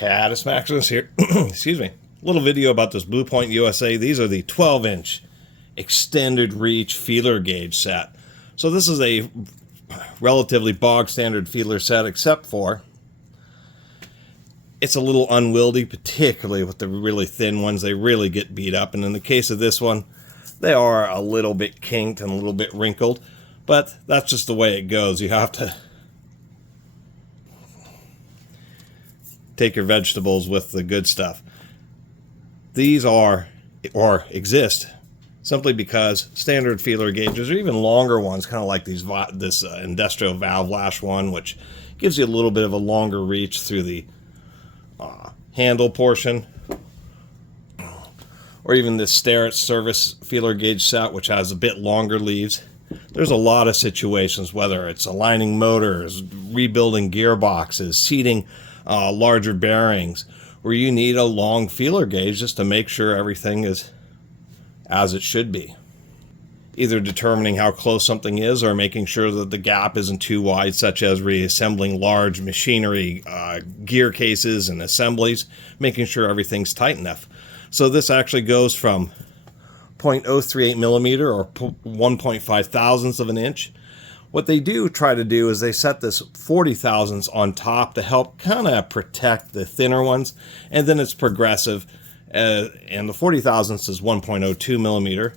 Catus Maximus here. Excuse me. Little video about this Blue Point USA. These are the 12-inch extended reach feeler gauge set. So this is a relatively bog standard feeler set, except for it's a little unwieldy, particularly with the really thin ones. They really get beat up, and in the case of this one, they are a little bit kinked and a little bit wrinkled, but that's just the way it goes. You have to take your vegetables with the good stuff. These are, or exist, simply because standard feeler gauges, or even longer ones, kind of like this industrial valve lash one, which gives you a little bit of a longer reach through the handle portion, or even this Starrett service feeler gauge set, which has a bit longer leaves. There's a lot of situations, whether it's aligning motors, rebuilding gearboxes, seating larger bearings, where you need a long feeler gauge just to make sure everything is as it should be. Either determining how close something is, or making sure that the gap isn't too wide, such as reassembling large machinery, gear cases and assemblies, making sure everything's tight enough. So this actually goes from 0.038 millimeter, or 1.5 thousandths of an inch. What they do try to do is they set this 40 thousandths on top to help kind of protect the thinner ones, and then it's progressive, and the 40 thousandths is 1.02 millimeter.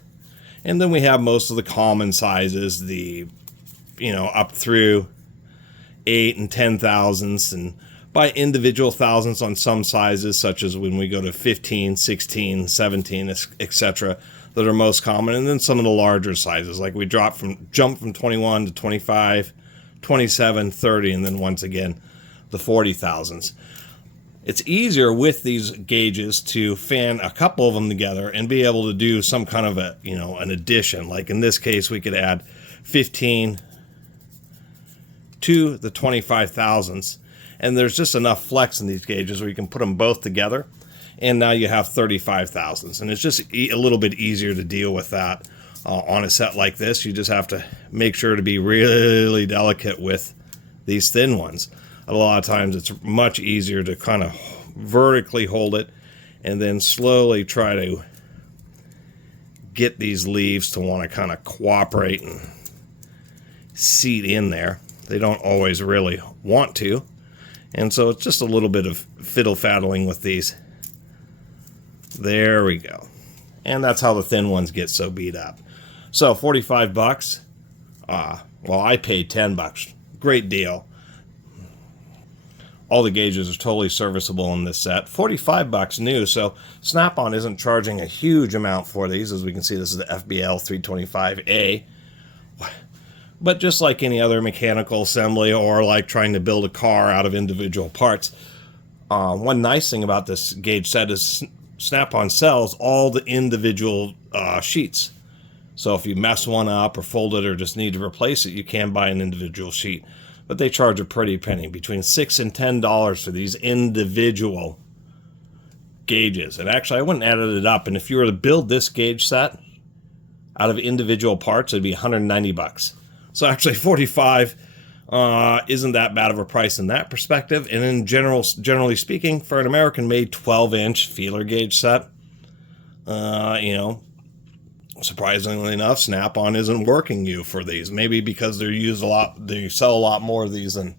And then we have most of the common sizes, the, up through 8 and 10 thousandths, and by individual thousandths on some sizes, such as when we go to 15, 16, 17, etc., that are most common. And then some of the larger sizes, like we jump from 21 to 25, 27, 30, and then once again, the 40 thousandths. It's easier with these gauges to fan a couple of them together and be able to do some kind of a, an addition. Like in this case, we could add 15 to the 25 thousandths, and there's just enough flex in these gauges where you can put them both together, and now you have 35 thousandths, and it's just a little bit easier to deal with that on a set like this. You just have to make sure to be really delicate with these thin ones. A lot of times it's much easier to kind of vertically hold it and then slowly try to get these leaves to want to kind of cooperate and seat in there. They don't always really want to, and so it's just a little bit of fiddle-faddling with these. There we go. And that's how the thin ones get so beat up. So 45 bucks. Well, I paid 10 bucks. Great deal. All the gauges are totally serviceable in this set. 45 bucks new, so Snap-on isn't charging a huge amount for these. As we can see, this is the FBL 325A. But just like any other mechanical assembly, or like trying to build a car out of individual parts, one nice thing about this gauge set is Snap-on sells all the individual sheets. So if you mess one up or fold it or just need to replace it, you can buy an individual sheet. But they charge a pretty penny, between $6 and $10 for these individual gauges. And actually, I went and added it up, and if you were to build this gauge set out of individual parts, it'd be 190 bucks. So actually, 45 isn't that bad of a price in that perspective. And in generally speaking, for an American-made 12-inch feeler gauge set, surprisingly enough, Snap-on isn't working you for these. Maybe because they're used a lot, they sell a lot more of these than,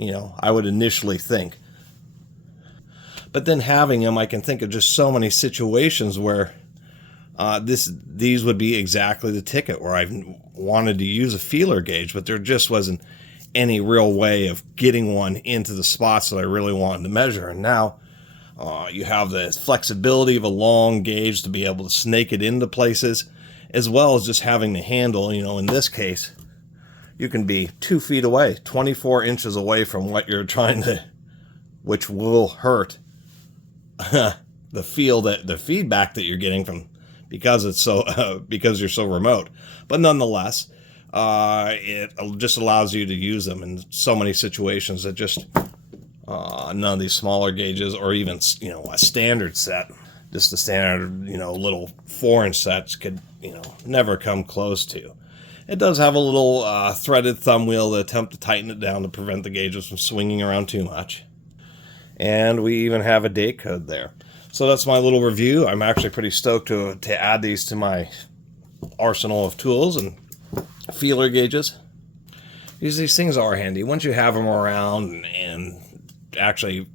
I would initially think. But then having them, I can think of just so many situations where these would be exactly the ticket, where I've wanted to use a feeler gauge, but there just wasn't any real way of getting one into the spots that I really wanted to measure. And now you have the flexibility of a long gauge to be able to snake it into places, as well as just having the handle. In this case, you can be 2 feet away, 24 inches away from what you're trying to, which will hurt the feedback that you're getting from, because it's so because you're so remote. But nonetheless, it just allows you to use them in so many situations that just none of these smaller gauges, or even a standard set, just the standard little 4-inch sets, could never come close to. It does have a little threaded thumb wheel to attempt to tighten it down to prevent the gauges from swinging around too much. and we even have a date code there. So that's my little review. I'm actually pretty stoked to add these to my arsenal of tools and feeler gauges. These things are handy. Once you have them around and actually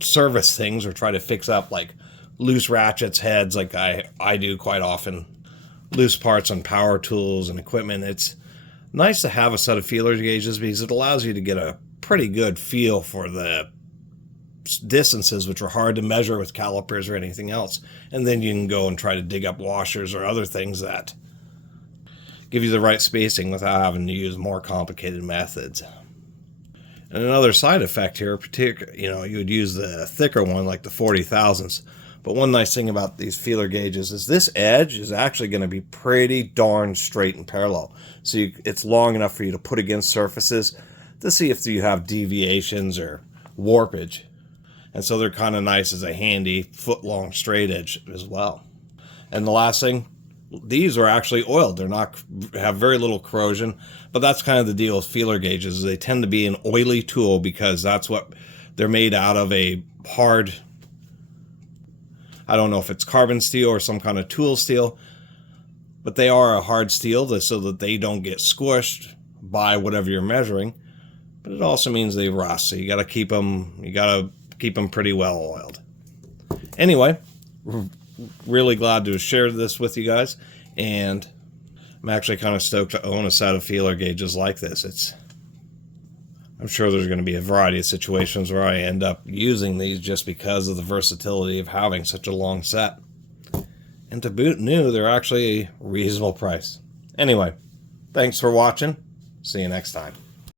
service things or try to fix up like loose ratchets, heads, like I do quite often, loose parts on power tools and equipment, it's nice to have a set of feeler gauges because it allows you to get a pretty good feel for the distances, which are hard to measure with calipers or anything else. And then you can go and try to dig up washers or other things that give you the right spacing without having to use more complicated methods. And another side effect here, you would use the thicker one like the 40 thousandths. But one nice thing about these feeler gauges is this edge is actually going to be pretty darn straight and parallel. So it's long enough for you to put against surfaces to see if you have deviations or warpage. And so they're kind of nice as a handy foot-long straight edge as well. And the last thing, these are actually oiled. They're not have very little corrosion, but that's kind of the deal with feeler gauges. Is they tend to be an oily tool because that's what they're made out of, a hard, I don't know if it's carbon steel or some kind of tool steel, but they are a hard steel so that they don't get squished by whatever you're measuring. But it also means they rust, so you got to keep them pretty well oiled. Anyway, really glad to have shared this with you guys, and I'm actually kind of stoked to own a set of feeler gauges like this. I'm sure there's going to be a variety of situations where I end up using these just because of the versatility of having such a long set. And to boot new, they're actually a reasonable price. Anyway, thanks for watching. See you next time.